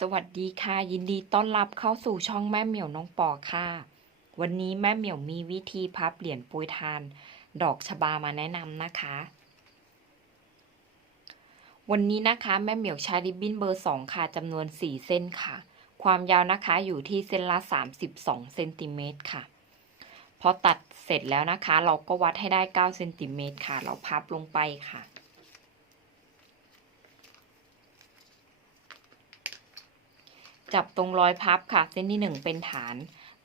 สวัสดีค่ะ ยินดีต้อนรับเข้าสู่ช่องแม่เหมียวน้องปอค่ะ วันนี้แม่เหมียวมีวิธีพับเหรียญปรยทาน ดอกชบามาแนะนำนะคะ วันนี้นะคะแม่เหมียวใช้ริบบิ้นเบอร์2ค่ะจำนวน4เส้นค่ะ ความยาวนะคะอยู่ที่เส้นละ32เซนติเมตรค่ะ พอตัดเสร็จแล้วนะคะ เราก็วัดให้ได้9เซนติเมตรค่ะ เราพับลงไปค่ะ จับตรงรอยพับค่ะ เส้นที่หนึ่งเป็นฐาน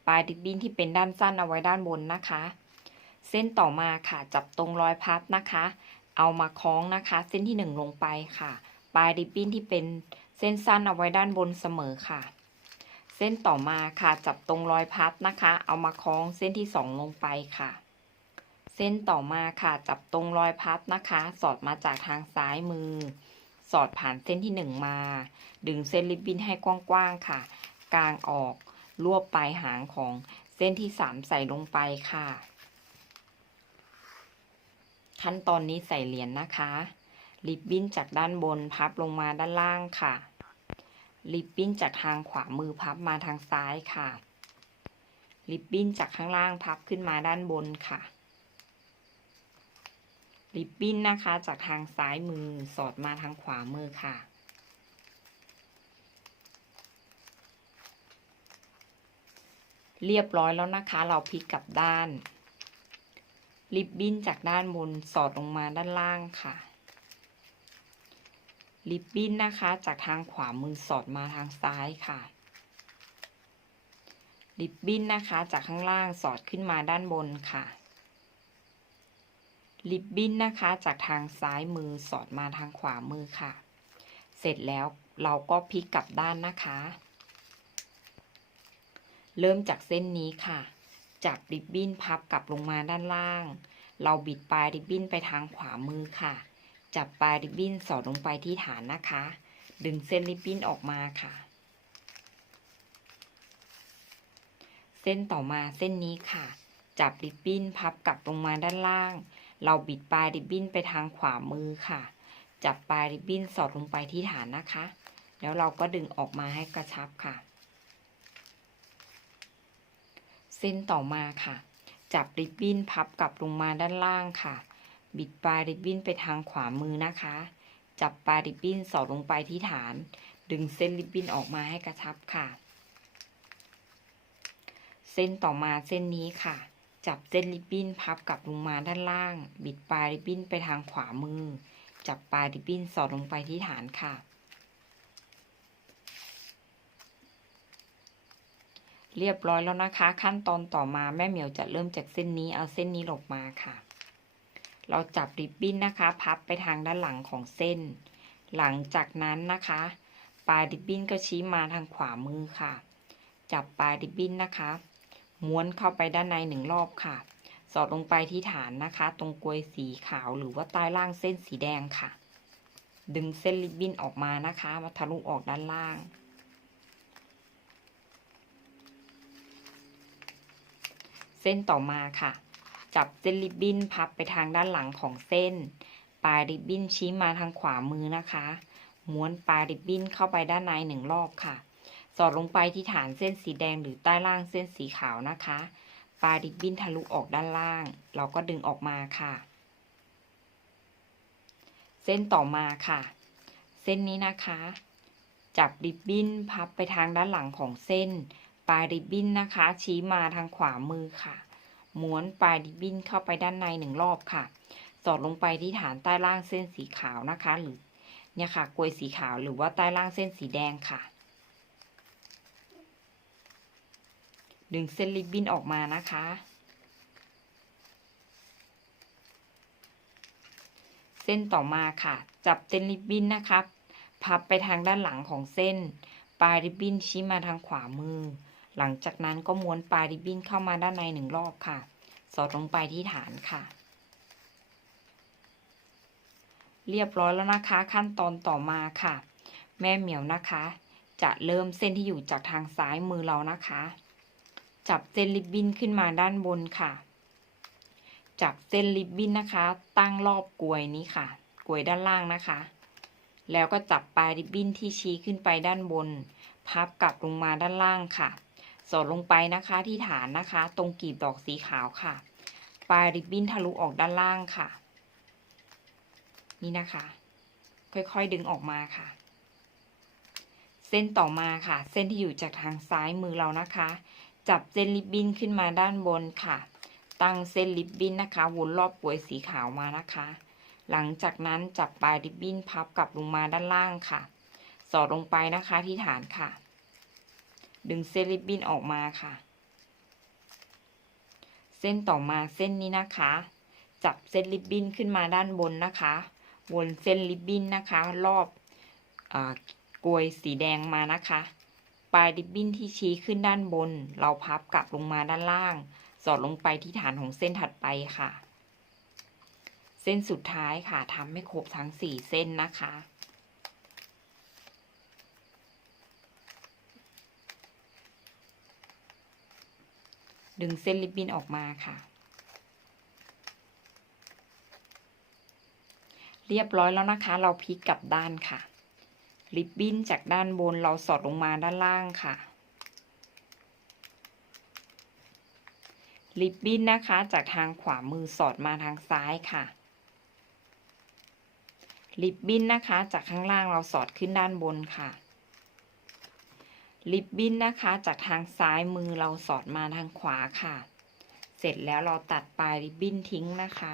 ปลายดิบบิ้นที่เป็นด้านสั้นเอาไว้ด้านบนนะคะ เส้นต่อมาค่ะจับตรงรอยพับนะคะ เอามาคล้องนะคะ เส้นที่หนึ่งลงไปค่ะ ปลายดิบบิ้นที่เป็นเส้นสั้นเอาไว้ด้านบนเสมอค่ะ เส้นต่อมาค่ะจับตรงรอยพับนะคะ เอามาคล้องเส้นที่สองลงไปค่ะ เส้นต่อมาค่ะจับตรงรอยพับนะคะ สอดมาจากทางซ้ายมือ สอดผ่านเส้นที่หนึ่งมา ดึงเส้นริบบิ้นให้กว้างๆค่ะ กลางออกรวบปลายหางของเส้นที่สามใส่ลงไปค่ะ ขั้นตอนนี้ใส่เหรียญนะคะ ริบบิ้นจากด้านบนพับลงมาด้านล่างค่ะ ริบบิ้นจากทางขวามือพับมาทางซ้ายค่ะ ริบบิ้นจากข้างล่างพับขึ้นมาด้านบนค่ะ ริบบิ้นนะคะ จากทางซ้ายมือสอดมาทางขวามือค่ะ เรียบร้อยแล้วนะคะ เราพลิกกลับด้าน ริบบิ้นจากด้านบนสอดลงมาด้านล่างค่ะ ริบบิ้นนะคะ จากทางขวามือสอดมาทางซ้ายค่ะริบบิ้นนะคะ จากข้างล่างสอดขึ้นมาด้านบนค่ะ ริบบิ้นนะคะ จากทางซ้ายมือสอดมาทางขวามือค่ะ เสร็จแล้วเราก็พลิกกลับด้านนะคะ เริ่มจากเส้นนี้ค่ะ จับริบบิ้นพับกลับลงมาด้านล่าง เราบิดปลายริบบิ้นไปทางขวามือค่ะ จับปลายริบบิ้นสอดลงไปที่ฐานนะคะ ดึงเส้นริบบิ้นออกมาค่ะ เส้นต่อมาเส้นนี้ค่ะ จับริบบิ้นพับกลับลงมาด้านล่าง เราบิดปลายริบบิ้นไปทางขวามือค่ะ จับปลายริบบิ้นสอดลงไปที่ฐานนะคะ แล้วเราก็ดึงออกมาให้กระชับค่ะ เส้นต่อมาค่ะ จับริบบิ้นพับกลับลงมาด้านล่างค่ะ บิดปลายริบบิ้นไปทางขวามือนะคะ จับปลายริบบิ้นสอดลงไปที่ฐาน ดึงเส้นริบบิ้นออกมาให้กระชับค่ะ เส้นต่อมาเส้นนี้ค่ะ จับเส้นริบบิ้นพับกลับลงมาด้านล่าง บิดปลายริบบิ้นไปทางขวามือ จับปลายริบบิ้นสอดลงไปที่ฐานค่ะ เรียบร้อยแล้วนะคะ ขั้นตอนต่อมาแม่เหมียวจะเริ่มจากเส้นนี้เอาเส้นนี้หลบมาค่ะ เราจับริบบิ้นนะคะ พับไปทางด้านหลังของเส้น หลังจากนั้นนะคะ ปลายริบบิ้นก็ชี้มาทางขวามือค่ะ จับปลายริบบิ้นนะคะ ม้วนเข้าไปด้านในหนึ่งรอบค่ะ สอดลงไปที่ฐานนะคะ ตรงกลวยสีขาวหรือว่าใต้ล่างเส้นสีแดงค่ะ ดึงเส้นริบบิ้นออกมานะคะ มาทะลุออกด้านล่าง เส้นต่อมาค่ะ จับเส้นริบบิ้นพับไปทางด้านหลังของเส้น ปลายริบบิ้นชี้มาทางขวามือนะคะ ม้วนปลายริบบิ้นเข้าไปด้านในหนึ่งรอบค่ะ อดลงไปที่ฐานเส้นสีแดงหรือใต้ล่างเส้นสีขาวนะคะ ปลายริบบิ้นทะลุออกด้านล่าง เราก็ดึงออกมาค่ะ เส้นต่อมาค่ะ เส้นนี้นะคะ จับริบบิ้นพับไปทางด้านหลังของเส้น ปลายริบบิ้นนะคะ ชี้มาทางขวามือค่ะ ม้วนปลายริบบิ้นเข้าไปด้านในหนึ่งรอบค่ะ สอดลงไปที่ฐานใต้ล่างเส้นสีขาวนะคะ หรือเนี่ยค่ะกลวยสีขาวหรือว่าใต้ล่างเส้นสีแดงค่ะ ดึงเส้นริบบิ้นออกมานะคะ เส้นต่อมาค่ะ จับเส้นริบบิ้นนะคะพับไปทางด้านหลังของเส้น ปลายริบบิ้นชี้มาทางขวามือ หลังจากนั้นก็ม้วนปลายริบบิ้นเข้ามาด้านในหนึ่งรอบค่ะ สอดลงไปที่ฐานค่ะ เรียบร้อยแล้วนะคะ ขั้นตอนต่อมาค่ะ แม่เหมียวนะคะ จะเริ่มเส้นที่อยู่จากทางซ้ายมือเรานะคะ จับเส้นริบบิ้นขึ้นมาด้านบนค่ะ จับเส้นริบบิ้นนะคะ ตั้งรอบกลวยนี้ค่ะกลวยด้านล่างนะคะ แล้วก็จับปลายริบบิ้นที่ชี้ขึ้นไปด้านบน พับกลับลงมาด้านล่างค่ะ สอดลงไปนะคะที่ฐานนะคะ ตรงกลีบดอกสีขาวค่ะ ปลายริบบิ้นทะลุออกด้านล่างค่ะ นี่นะคะ ค่อยๆดึงออกมาค่ะเส้นต่อมาค่ะ เส้นที่อยู่จากทางซ้ายมือเรานะคะ จับเส้นริบบิ้นขึ้นมาด้านบนค่ะ ตั้งเส้นริบบิ้นนะคะวนรอบกลวยสีขาวมานะคะ หลังจากนั้นจับปลายริบบิ้นพับกลับลงมาด้านล่างค่ะ สอดลงไปนะคะที่ฐานค่ะ ดึงเส้นริบบิ้นออกมาค่ะ เส้นต่อมาเส้นนี้นะคะ จับเส้นริบบิ้นขึ้นมาด้านบนนะคะ วนเส้นริบบิ้นนะคะ รอบออกลวยสีแดงมานะคะ ปลายริบบิ้นที่ชี้ขึ้นด้านบน เราพับกลับลงมาด้านล่าง สอดลงไปที่ฐานของเส้นถัดไปค่ะ เส้นสุดท้ายค่ะทำให้ครบทั้งสี่เส้นนะคะ ดึงเส้นริบบิ้นออกมาค่ะ เรียบร้อยแล้วนะคะ เราพลิกกลับด้านค่ะ ริบบิ้นจากด้านบนเราสอดลงมาด้านล่างค่ะ ริบบิ้นนะคะจากทางขวามือสอดมาทางซ้ายค่ะ ริบบิ้นนะคะจากข้างล่างเราสอดขึ้นด้านบนค่ะ ริบบิ้นนะคะจากทางซ้ายมือเราสอดมาทางขวาค่ะ เสร็จแล้วเราตัดปลายริบบิ้นทิ้งนะคะ